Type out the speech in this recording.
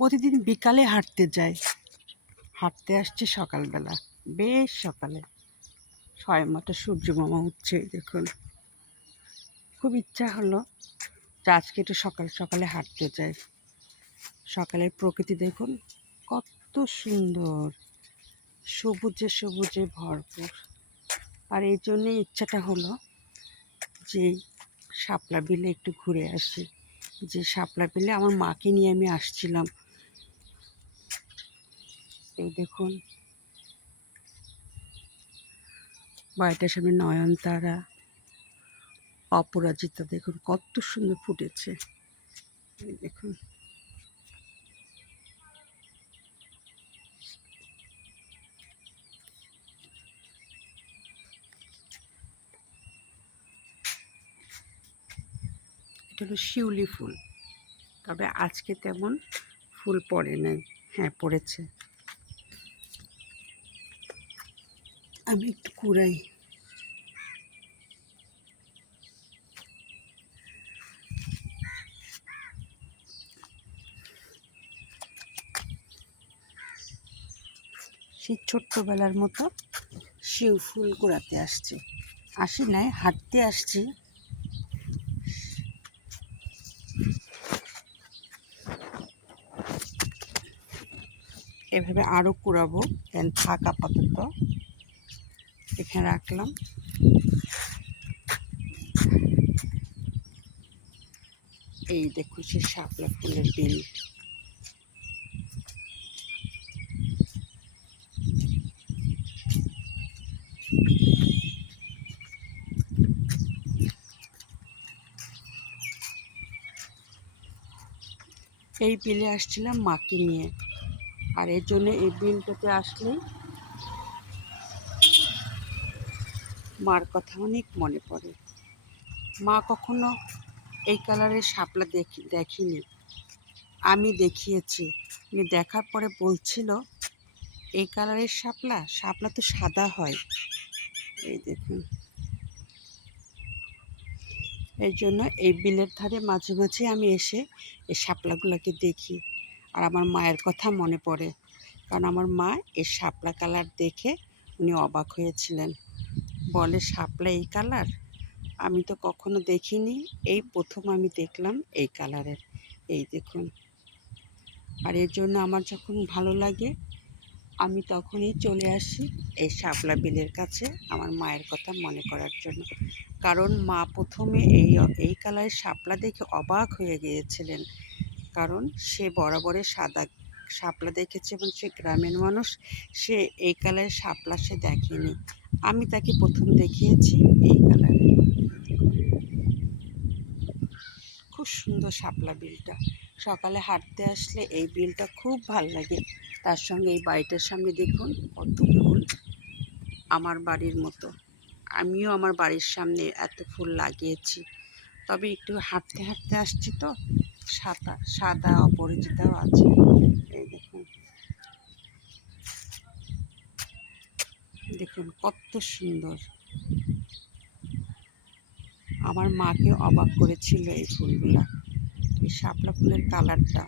প্রতিদিন বিকালে হাঁটতে যাই। হাঁটতে আসছি সকালবেলা, বেশ সকালে, সময়মতো সূর্য মামা উঠছে। দেখুন, খুব ইচ্ছা হলো যে আজকে একটু সকাল সকালে হাঁটতে যাই। সকালের প্রকৃতি দেখুন কত সুন্দর, সবুজে সবুজে ভরপুর। আর এই জন্যে ইচ্ছাটা হলো যে শাপলা বিলে একটু ঘুরে আসি। যে শাপলা বিলে আমার মাকে নিয়ে আমি আসছিলাম। এই দেখুন, বাড়িটার সামনে নয়নতারা, অপরাজিতা দেখুন কত সুন্দর ফুটেছে। এই দেখুন, এটা হলো শিউলি ফুল, তবে আজকে তেমন ফুল পড়ে নাই। হ্যাঁ, পড়েছে। আমি একটু কুড়াই। সেই ছোট্টবেলার মতো শিউ ফুল কুড়াতে আসি নাই, হাঁটতে আসছি। এভাবে আরও কুড়াবো, দেন থাক আপাতত, এখানে রাখলাম। এই দেখুন সে শাপলা ফুলের বিল। এই বিলে আসছিলাম মাকে নিয়ে, আর এর জন্য এই বিলটাতে আসলেই মার কথা অনেক মনে পড়ে। মা কখনো এই কালারের শাপলা দেখিনি, আমি দেখিয়েছি। দেখার পরে বলছিল, এই কালারের শাপলা, শাপলা তো সাদা হয়। এই দেখুন, এই জন্য এই বিলের ধারে মাঝে মাঝে আমি এসে এই শাপলাগুলোকে দেখি, আর আমার মায়ের কথা মনে পড়ে। কারণ আমার মা এই শাপলা কালার দেখে উনি অবাক হয়েছিলেন। বলে, শাপলা এই কালার? আমি তো কখনো দেখিনি, এই প্রথম আমি দেখলাম এই কালারের। এই দেখুন, আর এর জন্য আমার যখন ভালো লাগে আমি তখনই চলে আসি এই শাপলা বিলের কাছে আমার মায়ের কথা মনে করার জন্য। কারণ মা প্রথমে এই কালারের শাপলা দেখে অবাক হয়ে গিয়েছিলেন। কারণ সে বরাবরের সাদা শাপলা দেখেছে এবং সে গ্রামের মানুষ, সে এই কালারের শাপলা সে দেখেনি। আমি তাকে প্রথম দেখিয়েছি এই কালারের। খুব সুন্দর শাপলা বিলটা। সকালে হাঁটতে আসলে এই বিলটা খুব ভাল লাগে। তার সঙ্গে এই বাড়িটার সামনে দেখুন কত ফুল, আমার বাড়ির মতো। আমিও আমার বাড়ির সামনে এত ফুল লাগিয়েছি। তবে একটু হাঁটতে হাঁটতে আসছি তো, সাদা অপরাজিতাও আছে। এই দেখুন, দেখুন কত সুন্দর। আমার মাকে অবাক করেছিল এই ফুলগুলা, এই শাপলা ফুলের কালারটা।